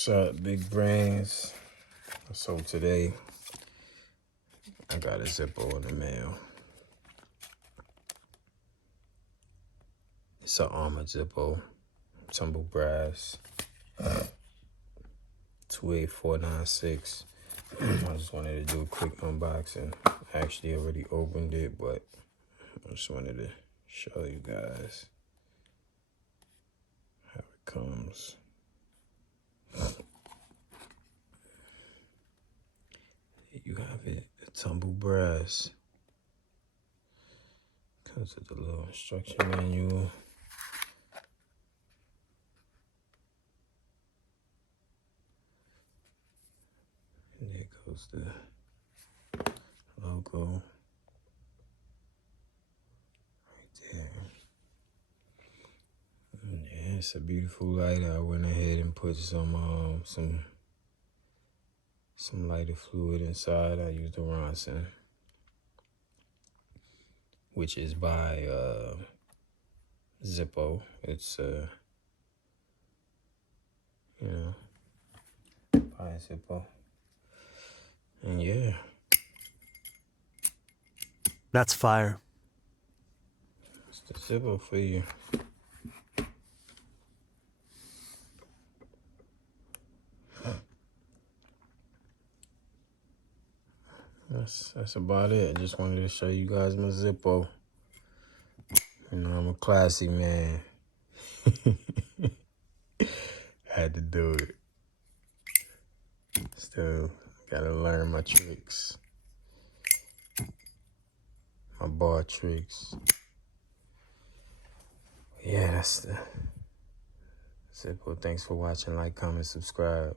What's up, big brains? So today, I got a Zippo in the mail. It's an Armor Zippo, Tumbled Brass, 28496. I just wanted to do a quick unboxing. I actually already opened it, but I just wanted to show you guys how it comes. Here you have it, the Tumbled Brass. Comes with the little instruction manual. And there goes the logo right there. And yeah, it's a beautiful lighter. I went ahead and put some lighter fluid inside. I used the Ronson, which is by Zippo. It's by Zippo. And yeah. That's fire. It's the Zippo for you. That's about it. I just wanted to show you guys my Zippo. You know, I'm a classy man. Had to do it. Still gotta learn my tricks. My bar tricks. Yeah, that's the Zippo. Thanks for watching. Like, comment, subscribe.